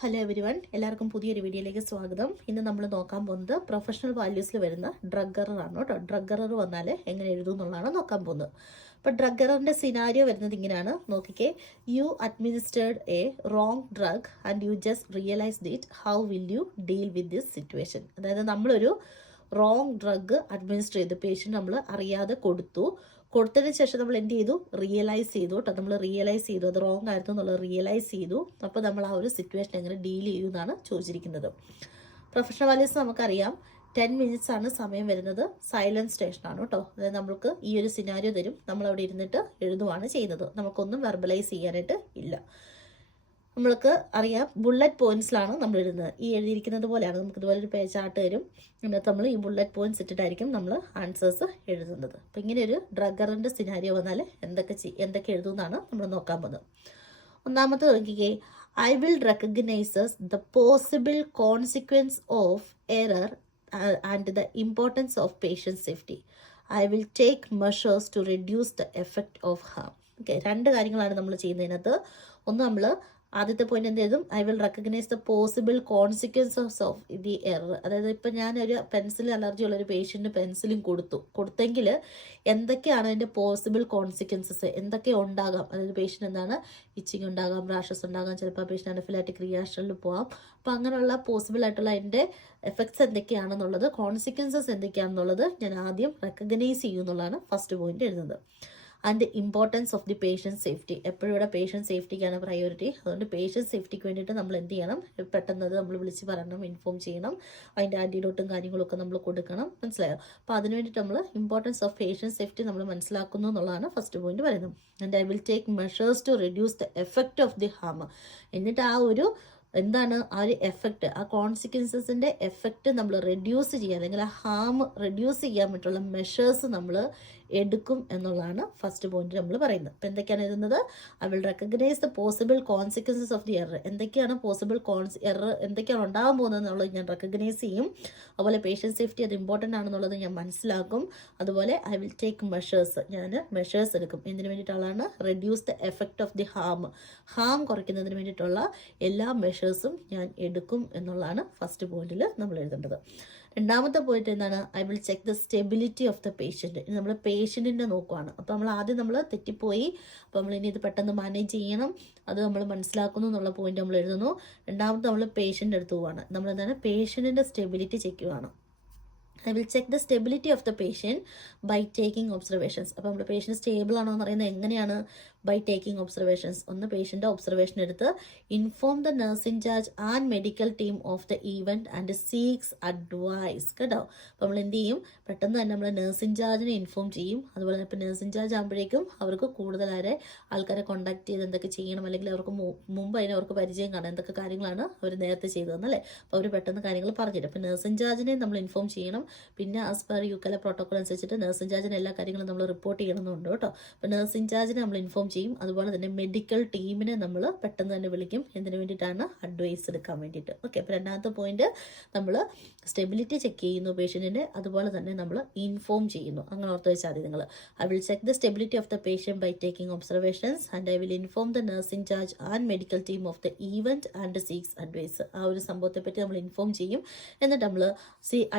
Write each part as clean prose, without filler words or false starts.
Hello everyone, എല്ലാവർക്കും പുതിയൊരു വീഡിയോയിലേക്ക് സ്വാഗതം. ഇന്ന് നമ്മൾ നോക്കാൻ പോകുന്നത് പ്രൊഫഷണൽ വാല്യൂസിൽ വരുന്ന ഡ്രഗ് എറർ ആണ് കേട്ടോ. ഡ്രഗ് എറർ വന്നാൽ എങ്ങനെ എഴുതും എന്നുള്ളതാണ് നോക്കാൻ പോകുന്നത്. അപ്പോൾ ഡ്രഗ് എററിൻ്റെ സിനാരിയോ വരുന്നത് ഇങ്ങനെയാണ്. നോക്കിക്കേ, you administered a wrong drug and you just realised it. How will you deal with this situation? അതായത് നമ്മളൊരു റോങ് ഡ്രഗ് അഡ്മിനിസ്റ്റർ ചെയ്തു, പേഷ്യൻ്റ് നമ്മൾ അറിയാതെ കൊടുത്തതിന് ശേഷം നമ്മൾ എന്ത് ചെയ്തു? റിയലൈസ് ചെയ്തു കേട്ടോ. നമ്മൾ റിയലൈസ് ചെയ്തു അത് റോങ് ആയിരുന്നു എന്നുള്ളത് റിയലൈസ് ചെയ്തു. അപ്പോൾ നമ്മൾ ആ ഒരു സിറ്റുവേഷൻ എങ്ങനെ ഡീൽ ചെയ്യും എന്നാണ് ചോദിച്ചിരിക്കുന്നത്. പ്രൊഫഷണൽ വാല്യൂസ് നമുക്കറിയാം 10 minutes ആണ് സമയം വരുന്നത്. സൈലൻസ് സ്റ്റേഷനാണ് കേട്ടോ. അതായത് നമ്മൾക്ക് ഈ ഒരു സിനാരിയോ തരും, നമ്മൾ അവിടെ ഇരുന്നിട്ട് എഴുതുവാണ് ചെയ്യുന്നത്. നമുക്കൊന്നും വെർബലൈസ് ചെയ്യാനായിട്ട് ഇല്ല. നമ്മൾക്ക് അറിയാം ബുള്ളറ്റ് പോയിന്റ്സിലാണ് നമ്മൾ എഴുതുന്നത്. ഈ എഴുതിയിരിക്കുന്നത് പോലെയാണ്. നമുക്ക് ഇതുപോലെ ഒരു ചാർട്ട് തരും. അതിനകത്ത് നമ്മൾ ഈ ബുള്ളറ്റ് പോയിന്റ്സ് ഇട്ടിട്ടായിരിക്കും നമ്മൾ ആൻസേഴ്സ് എഴുതുന്നത്. അപ്പം ഇങ്ങനെ ഒരു ഡ്രഗറിൻ്റെ സിനാരിയോ വന്നാൽ എന്തൊക്കെ എഴുതുമെന്നാണ് നമ്മൾ നോക്കാൻ പോകുന്നത്. ഒന്നാമത്തെ നോക്കിക്കേ, I will recognises the possible consequence of error and the importance of patient safety. I will take measures to reduce the effect of harm. Okay, രണ്ട് കാര്യങ്ങളാണ് നമ്മൾ ചെയ്യുന്നതിനകത്ത്. ഒന്ന്, നമ്മൾ ആദ്യത്തെ പോയിന്റ് എന്ത് ചെയ്തും? I will recognise the possible consequences of the error. അതായത് ഇപ്പം ഞാനൊരു പെൻസിൽ അലർജി ഉള്ളൊരു പേഷ്യൻറ്റിന് പെൻസിലും കൊടുത്തെങ്കിൽ എന്തൊക്കെയാണ് അതിൻ്റെ പോസിബിൾ കോൺസിക്വൻസസ്, എന്തൊക്കെ ഉണ്ടാകാം? അതായത് പേഷ്യൻ്റ് എന്താണ്, ഇച്ചിങ് ഉണ്ടാകാം, റാഷസ് ഉണ്ടാകാം, ചിലപ്പോൾ പേഷ്യൻ്റ് അനഫിലാറ്റിക് റിയാക്ഷനിൽ പോകാം. അപ്പോൾ അങ്ങനെയുള്ള പോസിബിൾ ആയിട്ടുള്ള അതിൻ്റെ എഫക്ട്സ് എന്തൊക്കെയാണെന്നുള്ളത്, കോൺസിക്വൻസസ് എന്തൊക്കെയാണെന്നുള്ളത് ഞാൻ ആദ്യം റെക്കഗ്നൈസ് ചെയ്യുമെന്നുള്ളതാണ് ഫസ്റ്റ് പോയിന്റ് എഴുതുന്നത്. And the importance of the patient safety. എപ്പോഴും ഇവിടെ പേഷ്യൻ്റ് സേഫ്റ്റിക്കാണ് പ്രയോറിറ്റി. അതുകൊണ്ട് പേഷ്യൻ്റ് സേഫ്റ്റിക്ക് വേണ്ടിയിട്ട് നമ്മൾ എന്ത് ചെയ്യണം? പെട്ടെന്ന് നമ്മൾ വിളിച്ച് പറയണം, ഇൻഫോം ചെയ്യണം, അതിൻ്റെ ആൻറ്റിഡോട്ടും കാര്യങ്ങളൊക്കെ നമ്മൾ കൊടുക്കണം. മനസ്സിലായോ? അപ്പോൾ അതിന് വേണ്ടിയിട്ട് നമ്മൾ ഇമ്പോർട്ടൻസ് ഓഫ് പേഷ്യൻ്റ് സേഫ്റ്റി നമ്മൾ മനസ്സിലാക്കുന്നു എന്നുള്ളതാണ് ഫസ്റ്റ് പോയിന്റ് പറയുന്നത്. And I will take measures to reduce the effect of the harm. എന്നിട്ട് ആ ഒരു എന്താണ് ആ ഒരു എഫക്റ്റ്, ആ കോൺസിക്വൻസസിൻ്റെ എഫക്റ്റ് നമ്മൾ റെഡ്യൂസ് ചെയ്യുക, അല്ലെങ്കിൽ ആ ഹാം റെഡ്യൂസ് ചെയ്യാൻ വേണ്ടിയിട്ടുള്ള മെഷേഴ്സ് നമ്മൾ എടുക്കും എന്നുള്ളതാണ് ഫസ്റ്റ് പോയിന്റ് നമ്മൾ പറയുന്നത്. അപ്പോൾ എന്തൊക്കെയാണ് എഴുതുന്നത്? I will recognise the possible consequences of the error. എന്തൊക്കെയാണ് പോസിബിൾ എറർ, എന്തൊക്കെയാണ് ഉണ്ടാകാൻ പോകുന്നത് എന്നുള്ളത് ഞാൻ റെക്കഗ്നൈസ് ചെയ്യും. അതുപോലെ പേഷ്യൻ്റ് സേഫ്റ്റി അത് ഇമ്പോർട്ടൻ്റ് ആണെന്നുള്ളത് ഞാൻ മനസ്സിലാക്കും. അതുപോലെ ഐ വിൽ ടേക്ക് മെഷേഴ്സ്, ഞാൻ മെഷേഴ്സ് എടുക്കും. എന്തിനു വേണ്ടിയിട്ടുള്ളതാണ്? Reduce the effect of the harm കുറയ്ക്കുന്നതിന് വേണ്ടിയിട്ടുള്ള എല്ലാ മെഷേഴ്സും ഞാൻ എടുക്കും എന്നുള്ളതാണ് ഫസ്റ്റ് പോയിന്റിൽ നമ്മൾ എഴുതേണ്ടത്. രണ്ടാമത്തെ പോയിന്റ് എന്താണ്? I will check the stability of the patient. നമ്മൾ പേഷ്യൻറ്റിൻ്റെ നോക്കുവാണ്. അപ്പോൾ നമ്മൾ ആദ്യം നമ്മൾ തെറ്റിപ്പോയി, അപ്പോൾ നമ്മൾ ഇനി ഇത് പെട്ടെന്ന് മാനേജ് ചെയ്യണം, അത് നമ്മൾ മനസ്സിലാക്കുന്നു എന്നുള്ള പോയിന്റ് നമ്മൾ എഴുതുന്നു. രണ്ടാമത്തെ നമ്മൾ പേഷ്യൻ്റ് എടുത്തു പോവാണ്. നമ്മൾ എന്താണ്? പേഷ്യൻറ്റിൻ്റെ സ്റ്റെബിലിറ്റി ചെക്ക് ചെയ്യുവാണ്. I will check the stability of the patient by taking observations. അപ്പോൾ നമ്മുടെ പേഷ്യൻറ്റ് സ്റ്റേബിൾ ആണോ എന്ന് പറയുന്നത് എങ്ങനെയാണ്? By taking observations. ഒന്ന് പേഷ്യൻ്റെ ഒബ്സർവേഷൻ എടുത്ത് inform the nurse incharge and medical team of the event and seeks advice. കേട്ടോ, അപ്പോൾ നമ്മൾ എന്ത് ചെയ്യും? പെട്ടെന്ന് തന്നെ നമ്മൾ നഴ്സ് ഇൻചാർജിനെ ഇൻഫോം ചെയ്യും. അതുപോലെ തന്നെ ഇപ്പോൾ നഴ്സ് ഇൻചാർജ് ആകുമ്പോഴേക്കും അവർക്ക് കൂടുതൽ ആൾക്കാരെ കോൺടാക്ട് ചെയ്ത് എന്തൊക്കെ ചെയ്യണം, അല്ലെങ്കിൽ അവർക്ക് മുമ്പ് അവർക്ക് പരിചയം കാണാം, എന്തൊക്കെ കാര്യങ്ങളാണ് അവർ നേരത്തെ ചെയ്തതെന്നല്ലേ. അപ്പോൾ അവർ പെട്ടെന്ന് കാര്യങ്ങൾ പറഞ്ഞിട്ട് അപ്പോൾ നഴ്സ് ഇൻചാർജിനെ നമ്മൾ ഇൻഫോം ചെയ്യണം. പിന്നെ ആസ് പെർ യുകെയിലെ പ്രോട്ടോകോൾ അനുസരിച്ചിട്ട് നഴ്സ് ഇൻചാർജിന് എല്ലാ കാര്യങ്ങളും നമ്മൾ റിപ്പോർട്ട് ചെയ്യണമെന്നുണ്ട് കേട്ടോ. അപ്പോൾ നഴ്സ് ഇൻചാർജിനെ നമ്മൾ ഇൻഫോം ചെയ്യും. അതുപോലെ തന്നെ മെഡിക്കൽ ടീമിനെ നമ്മൾ പെട്ടെന്ന് തന്നെ വിളിക്കും. എന്തിനു വേണ്ടിയിട്ടാണ്? അഡ്വൈസ് എടുക്കാൻ വേണ്ടിയിട്ട്. ഓക്കെ, അപ്പോൾ രണ്ടാമത്തെ പോയിന്റ് നമ്മൾ സ്റ്റെബിലിറ്റി ചെക്ക് ചെയ്യുന്നു പേഷ്യൻറ്റിൻ്റെ, അതുപോലെ തന്നെ നമ്മൾ ഇൻഫോം ചെയ്യുന്നു. അങ്ങനെ ഓർത്ത് വെച്ചാൽ മതി നിങ്ങൾ. I will check the stability of the patient by taking observations and I will inform the nurse incharge and medical team of the event and seeks advice. ആ ഒരു സംഭവത്തെ പറ്റി നമ്മൾ ഇൻഫോം ചെയ്യും. എന്നിട്ട് നമ്മൾ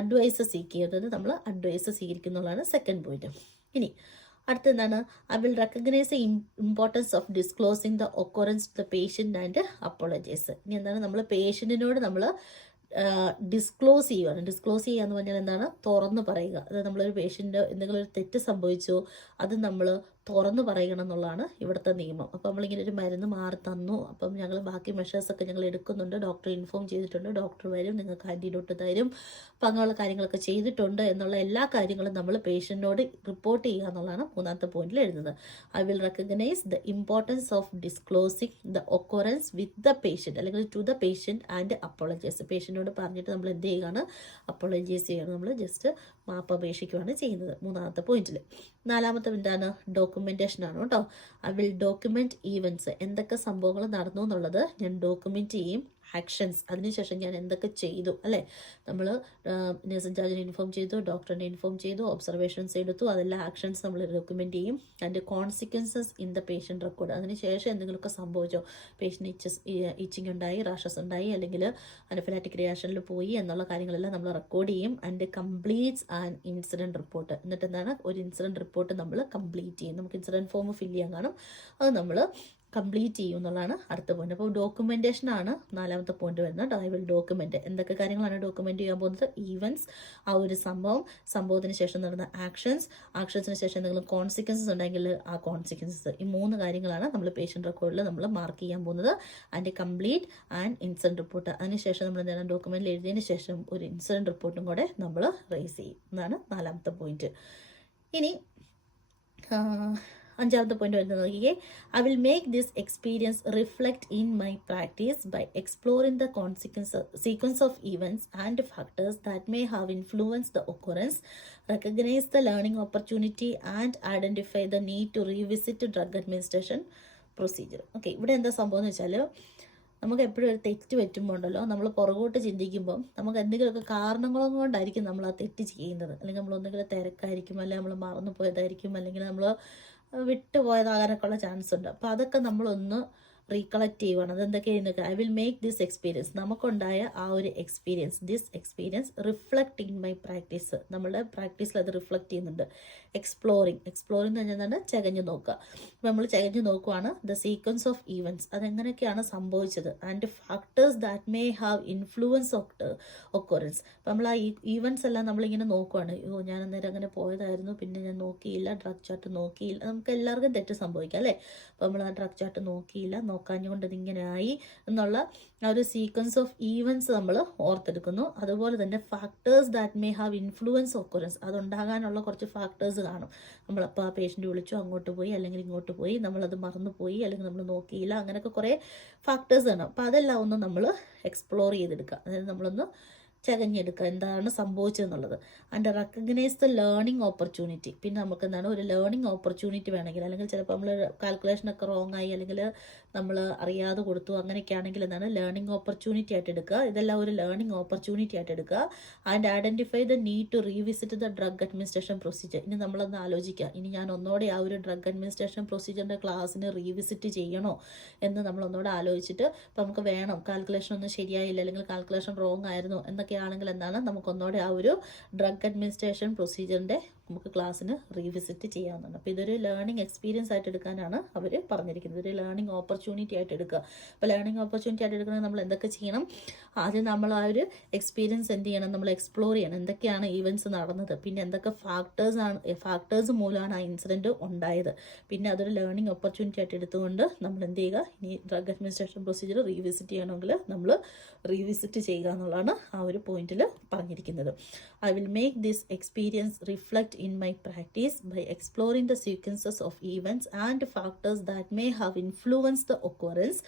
അഡ്വൈസ് സീക്ക് ചെയ്യുന്നത്, നമ്മൾ അഡ്വൈസ് സ്വീകരിക്കുന്നുള്ളതാണ് സെക്കൻഡ് പോയിന്റ്. ഇനി അടുത്തെന്താണ്? I will recognise the importance of disclosing the occurrence to the patient and apologise. ഇനി എന്താണ്? നമ്മൾ പേഷ്യൻറ്റിനോട് നമ്മൾ ഡിസ്ക്ലോസ് ചെയ്യുകയാണ്. ഡിസ്ക്ലോസ് ചെയ്യുക എന്ന് പറഞ്ഞാൽ എന്താണ്? തുറന്ന് പറയുക. അതായത് നമ്മളൊരു പേഷ്യൻ്റ് എന്തെങ്കിലും ഒരു തെറ്റ് സംഭവിച്ചു, അത് നമ്മൾ തുറന്നു പറയണം എന്നുള്ളതാണ് ഇവിടുത്തെ നിയമം. അപ്പോൾ നമ്മളിങ്ങനെ ഒരു മരുന്ന് മാറി തന്നു, അപ്പം ഞങ്ങൾ ബാക്കി മെഷേഴ്സൊക്കെ ഞങ്ങൾ എടുക്കുന്നുണ്ട്, ഡോക്ടർ ഇൻഫോം ചെയ്തിട്ടുണ്ട്, ഡോക്ടർ വരും, നിങ്ങൾക്ക് ആൻറ്റിഡോട്ട് തരും, അപ്പം അങ്ങനെയുള്ള കാര്യങ്ങളൊക്കെ ചെയ്തിട്ടുണ്ട് എന്നുള്ള എല്ലാ കാര്യങ്ങളും നമ്മൾ പേഷ്യൻറ്റിനോട് റിപ്പോർട്ട് ചെയ്യുക എന്നുള്ളതാണ് മൂന്നാമത്തെ പോയിന്റിൽ എഴുതുന്നത്. I will recognise the importance of disclosing the occurrence with the patient, അല്ലെങ്കിൽ to the patient and apologise. പേഷ്യൻറ്റിനോട് പറഞ്ഞിട്ട് നമ്മൾ എന്ത് ചെയ്യുകയാണ്? അപ്പോളജൈസ് ചെയ്യുകയാണ്. നമ്മൾ ജസ്റ്റ് മാപ്പ് അപേക്ഷിക്കുകയാണ് ചെയ്യുന്നത് മൂന്നാമത്തെ പോയിന്റിൽ. നാലാമത്തെ എന്താണ്? ഡോക്യുമെൻറ്റേഷൻ ആണ് കേട്ടോ. I will document events. എന്തൊക്കെ സംഭവങ്ങൾ നടന്നു എന്നുള്ളത് ഞാൻ ഡോക്യുമെൻറ്റ് ചെയ്യും. ആക്ഷൻസ്, അതിനുശേഷം ഞാൻ എന്തൊക്കെ ചെയ്തു അല്ലേ. നമ്മൾ നഴ്സ് ഇൻചാർജിനെ ഇൻഫോം ചെയ്തു, ഡോക്ടറിനെ ഇൻഫോം ചെയ്തു, ഒബ്സർവേഷൻസ് എടുത്തു, അതെല്ലാം ആക്ഷൻസ് നമ്മൾ ഡോക്യുമെൻ്റ് ചെയ്യും. അതിൻ്റെ consequences in the patient record. അതിനുശേഷം എന്തെങ്കിലുമൊക്കെ സംഭവിച്ചോ, പേഷ്യൻ്റ് ഇച്ചിങ് ഉണ്ടായി, റാഷസ് ഉണ്ടായി, അല്ലെങ്കിൽ അനഫിലാറ്റിക് റിയാക്ഷനിൽ പോയി എന്നുള്ള കാര്യങ്ങളെല്ലാം നമ്മൾ റെക്കോർഡ് ചെയ്യും. And completes an incident report. എന്നിട്ട് എന്താണ്, ഒരു ഇൻസിഡൻറ്റ് റിപ്പോർട്ട് നമ്മൾ കംപ്ലീറ്റ് ചെയ്യും. നമുക്ക് ഇൻസിഡൻറ്റ് ഫോം ഫില്ല് ചെയ്യാൻ കാണും, അത് നമ്മൾ കംപ്ലീറ്റ് ചെയ്യും എന്നുള്ളതാണ് അടുത്ത പോയിന്റ്. അപ്പോൾ ഡോക്യുമെൻറ്റേഷൻ ആണ് 4ാമത്തെ പോയിന്റ് വരുന്നത്. I will document. എന്തൊക്കെ കാര്യങ്ങളാണ് ഡോക്യുമെന്റ് ചെയ്യാൻ പോകുന്നത്? ഈവൻസ്, ആ ഒരു സംഭവത്തിന് ശേഷം നടന്ന ആക്ഷൻസിന് ശേഷം എന്തെങ്കിലും കോൺസിക്വൻസസ് ഉണ്ടെങ്കിൽ ആ കോൺസിക്വൻസസ്, ഈ 3 കാര്യങ്ങളാണ് നമ്മൾ പേഷ്യൻ്റ് റെക്കോർഡിൽ നമ്മൾ മാർക്ക് ചെയ്യാൻ പോകുന്നത്. And complete and incident report. അതിനുശേഷം നമ്മൾ എന്താണ്, ഡോക്യുമെന്റിൽ എഴുതിയതിന് ശേഷം ഒരു ഇൻസിഡൻറ്റ് റിപ്പോർട്ടും കൂടെ നമ്മൾ റൈസ് ചെയ്യും. എന്നാണ് 4ാമത്തെ പോയിന്റ്. ഇനി 5ാമത്തെ പോയിന്റ് വരുന്നത് നോക്കിയേ. I will make this experience reflect in my practice by exploring the sequence of events and factors that may have influence the occurrence, recognise the learning opportunity and identify the need to revisit drug administration procedure. Okay, ഇവിടെ എന്താ സംഭവം എന്ന് വെച്ചാൽ, നമുക്ക് എപ്പോഴും ഒരു തെറ്റ് പറ്റുമ്പോൾ ഉണ്ടല്ലോ, നമ്മൾ പുറകോട്ട് ചിന്തിക്കുമ്പം നമുക്ക് എന്തെങ്കിലുമൊക്കെ കാരണങ്ങളും കൊണ്ടായിരിക്കും നമ്മൾ ആ തെറ്റ് ചെയ്യുന്നത്. അല്ലെങ്കിൽ നമ്മൾ ഒന്നുകിലും തിരക്കായിരിക്കും, അല്ലെങ്കിൽ നമ്മൾ മറന്നു പോയതായിരിക്കും, അല്ലെങ്കിൽ നമ്മൾ വിട്ടുപോയതാകാനൊക്കെ ഉള്ള ചാൻസ് ഉണ്ട്. അപ്പോൾ അതൊക്കെ നമ്മളൊന്ന് റീകളക്ട് ചെയ്യുവാണ്. അതെന്തൊക്കെയാണ്? I will make this experience, നമുക്കുണ്ടായ ആ ഒരു this experience reflect in my practice, നമ്മുടെ പ്രാക്ടീസിൽ അത് റിഫ്ലക്ട് ചെയ്യുന്നുണ്ട്. എക്സ്പ്ലോറിങ് എന്ന് പറഞ്ഞാൽ ചകഞ്ഞു നോക്കുക. അപ്പോൾ നമ്മൾ ചകഞ്ഞു നോക്കുവാണ്. ദ സീക്വൻസ് ഓഫ് ഈവൻറ്റ്സ്, അതെങ്ങനെയൊക്കെയാണ് സംഭവിച്ചത്. And factors that may have influence occurrence. അപ്പോൾ നമ്മൾ ആ ഈവൻറ്റ്സ് എല്ലാം നമ്മളിങ്ങനെ നോക്കുവാണ്. ഞാൻ അന്നേരം അങ്ങനെ പോയതായിരുന്നു, പിന്നെ ഞാൻ നോക്കിയില്ല, ഡ്രഗ് ചാർട്ട് നോക്കിയില്ല. നമുക്ക് എല്ലാവർക്കും തെറ്റ് സംഭവിക്കാം അല്ലേ. അപ്പോൾ നമ്മൾ ആ ഡ്രഗ് ചാർട്ട് നോക്കിയില്ല, നോക്കാഞ്ഞുകൊണ്ട് ഇതിങ്ങനെ ആയി എന്നുള്ള ആ ഒരു സീക്വൻസ് ഓഫ് ഈവൻറ്റ്സ് നമ്മൾ ഓർത്തെടുക്കുന്നു. അതുപോലെ തന്നെ factors that may have influence occurrence, അതുണ്ടാകാനുള്ള കുറച്ച് ഫാക്ടേഴ്സ് കാണും. നമ്മളപ്പോൾ ആ പേഷ്യൻ്റ് വിളിച്ചു, അങ്ങോട്ട് പോയി, അല്ലെങ്കിൽ ഇങ്ങോട്ട് പോയി, നമ്മളത് മറന്നു പോയി, അല്ലെങ്കിൽ നമ്മൾ നോക്കിയില്ല, അങ്ങനെയൊക്കെ കുറേ ഫാക്ടേഴ്സ് കാണും. അപ്പോൾ അതെല്ലാം ഒന്ന് നമ്മൾ എക്സ്പ്ലോർ ചെയ്തെടുക്കുക. അതായത് നമ്മളൊന്ന് ചകഞ്ഞെടുക്കുക എന്താണ് സംഭവിച്ചതെന്നുള്ളത്. And recognise the learning opportunity. പിന്നെ നമുക്ക് എന്താണ്, ഒരു ലേണിംഗ് ഓപ്പർച്യൂണിറ്റി വേണമെങ്കിൽ, അല്ലെങ്കിൽ ചിലപ്പോൾ നമ്മൾ കാൽക്കുലേഷനൊക്കെ റോങ് ആയി, അല്ലെങ്കിൽ നമ്മൾ അറിയാതെ കൊടുത്തു, അങ്ങനെയൊക്കെ ആണെങ്കിൽ എന്താണ്, ലേണിംഗ് ഓപ്പർച്യൂണിറ്റി ആയിട്ട് എടുക്കുക. ഇതെല്ലാം ഒരു ലേണിംഗ് ഓപ്പർച്യൂണിറ്റി ആയിട്ട് എടുക്കുക. And identify the need to revisit the drug administration procedure. ഇനി നമ്മളൊന്ന് ആലോചിക്കുക, ഇനി ഞാൻ ഒന്നോടെ ആ ഒരു ഡ്രഗ് അഡ്മിനിസ്ട്രേഷൻ പ്രൊസീജിയറിൻ്റെ ക്ലാസ്സിന് റീവിസിറ്റ് ചെയ്യണോ എന്ന് നമ്മളൊന്നോടെ ആലോചിച്ചിട്ട്, ഇപ്പോൾ നമുക്ക് വേണം, കാൽക്കുലേഷൻ ഒന്നും ശരിയായില്ല, അല്ലെങ്കിൽ കാൽക്കുലേഷൻ റോങ് ആയിരുന്നു എന്നൊക്കെ ആണെങ്കിൽ എന്താണ്, നമുക്കൊന്നോടെ ആ ഒരു ഡ്രഗ് അഡ്മിനിസ്ട്രേഷൻ പ്രൊസീജിയറിൻ്റെ നമുക്ക് ക്ലാസ്സിന് റീവിസിറ്റ് ചെയ്യാവുന്നതാണ്. അപ്പോൾ ഇതൊരു ലേണിംഗ് എക്സ്പീരിയൻസ് ആയിട്ട് എടുക്കാനാണ് അവർ പറഞ്ഞിരിക്കുന്നത്. ഒരു ലേണിംഗ് ഓപ്പർച്യൂണിറ്റി ആയിട്ട് എടുക്കുക. അപ്പോൾ ലേണിംഗ് ഓപ്പർച്യൂണിറ്റി ആയിട്ട് എടുക്കുന്നത് നമ്മൾ എന്തൊക്കെ ചെയ്യണം? ആദ്യം നമ്മൾ ആ ഒരു എക്സ്പീരിയൻസ് എന്ത് ചെയ്യണം, നമ്മൾ എക്സ്പ്ലോർ ചെയ്യണം. എന്തൊക്കെയാണ് ഈവൻറ്റ്സ് നടന്നത്, പിന്നെ എന്തൊക്കെ ഫാക്ടേഴ്സ് മൂലമാണ് ആ ഇൻസിഡൻറ്റ് ഉണ്ടായത്. പിന്നെ അതൊരു ലേണിംഗ് ഓപ്പർച്യൂണിറ്റി ആയിട്ട് എടുത്തുകൊണ്ട് നമ്മൾ എന്ത് ചെയ്യുക, ഇനി ഡ്രഗ് അഡ്മിനിസ്ട്രേഷൻ പ്രൊസീജിയർ റീവിസിറ്റ് ചെയ്യണമെങ്കിൽ നമ്മൾ റീവിസിറ്റ് ചെയ്യുക എന്നുള്ളതാണ് ആ ഒരു പോയിന്റിൽ പറഞ്ഞിരിക്കുന്നത്. I will make this experience reflect in my practice by exploring the sequences of events and factors that may have influenced the occurrence,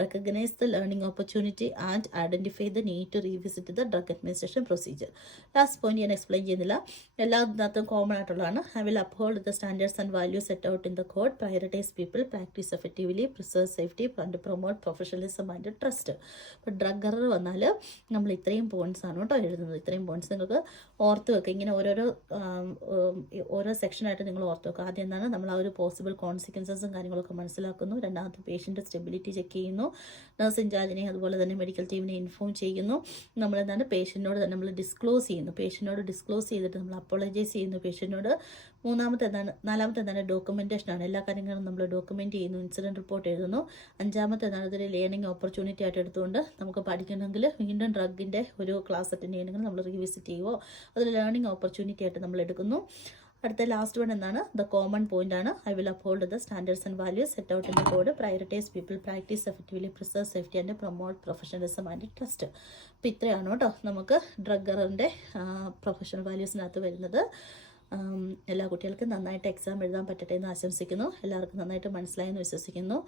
recognize the learning opportunity and identify the need to revisit the drug administration procedure. Last point ഞാൻ explain ചെയ്യുന്നില്ല, എല്ലാത്തിനകത്തും common ആയിട്ടുള്ളതാണ്. I will uphold the standards and values set out in the code, prioritize people, practice effectively, preserve safety and promote professionalism and trust. ഇപ്പോൾ drug error വന്നാൽ നമ്മൾ ഇത്രയും points ആണ് കേട്ടോ എഴുതുന്നത്. ഇത്രയും പോയിന്റ്സ് നിങ്ങൾക്ക് ഓർത്ത് വെക്കുക. ഇങ്ങനെ ഓരോ സെക്ഷനായിട്ട് നിങ്ങൾ ഓർത്ത് വെക്കുക. ആദ്യം എന്താണ്, നമ്മൾ ആ ഒരു പോസിബിൾ കോൺസിക്വൻസസും കാര്യങ്ങളൊക്കെ മനസ്സിലാക്കുന്നു. രണ്ടാമത്തെ പേഷ്യൻ്റ് സ്റ്റെബിലിറ്റി ചെക്ക് ചെയ്യുന്നു. നഴ്സ് ഇൻചാർജിനെ അതുപോലെ തന്നെ മെഡിക്കൽ ടീമിനെ ഇൻഫോം ചെയ്യുന്നു. നമ്മളെന്താണ്, പേഷ്യൻറ്റിനോട് തന്നെ നമ്മൾ ഡിസ്ക്ലോസ് ചെയ്യുന്നു. പേഷ്യൻറ്റിനോട് ഡിസ്ക്ലോസ് ചെയ്തിട്ട് നമ്മൾ അപ്പോളജൈസ് ചെയ്യുന്നു പേഷ്യൻറ്റിനോട്. നാലാമത്തെ എന്താണ്, ഡോക്യുമെൻറ്റേഷനാണ്. എല്ലാ കാര്യങ്ങളും നമ്മൾ ഡോക്യുമെൻ്റ് ചെയ്യുന്നു, ഇൻസിഡൻറ്റ് റിപ്പോർട്ട് എഴുതുന്നു. അഞ്ചാമത്തെ എന്താണ്, ഇതൊരു ലേണിംഗ് ഓപ്പർച്യൂണിറ്റി ആയിട്ട് എടുത്തുകൊണ്ട് നമുക്ക് പഠിക്കണമെങ്കിൽ വീണ്ടും ഡ്രഗിൻ്റെ ഒരു ക്ലാസ് അറ്റൻഡ് ചെയ്യണമെങ്കിൽ നമ്മൾ റീവിസിറ്റ് ചെയ്യുമോ, അതൊരു ലേണിംഗ് ഓപ്പർച്യൂണിറ്റി ആയിട്ട് നമ്മൾ എടുക്കുന്നു. അടുത്ത ലാസ്റ്റ് വൺ എന്താണ്, ദ കോമൺ പോയിന്റ് ആണ്. I will uphold the standards and values set out in the code, prioritise people, practise effectively, preserve safety and promote professionalism and trust. അപ്പോൾ ഇത്രയാണ് കേട്ടോ നമുക്ക് ഡ്രഗ് എററിൻ്റെ പ്രൊഫഷണൽ വാല്യൂസിനകത്ത് വരുന്നത്. എല്ലാ കുട്ടികൾക്കും നന്നായിട്ട് എക്സാം എഴുതാൻ പറ്റട്ടെ എന്ന് ആശംസിക്കുന്നു. എല്ലാവർക്കും നന്നായിട്ട് മനസ്സിലായെന്ന് വിശ്വസിക്കുന്നു.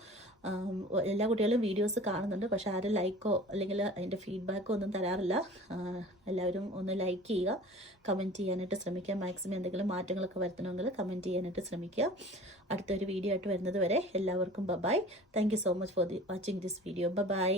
എല്ലാ കുട്ടികളും വീഡിയോസ് കാണുന്നുണ്ട്, പക്ഷേ ആരും ലൈക്കോ അല്ലെങ്കിൽ അതിൻ്റെ ഫീഡ്ബാക്കോ ഒന്നും തരാറില്ല. എല്ലാവരും ഒന്ന് ലൈക്ക് ചെയ്യുക, കമൻറ്റ് ചെയ്യാനായിട്ട് ശ്രമിക്കുക. മാക്സിമം എന്തെങ്കിലും മാറ്റങ്ങളൊക്കെ വരുത്തണമെങ്കിൽ കമൻറ്റ് ചെയ്യാനായിട്ട് ശ്രമിക്കുക. അടുത്തൊരു വീഡിയോ ആയിട്ട് വരുന്നത് വരെ എല്ലാവർക്കും bye. Thank you so much for watching this video. By.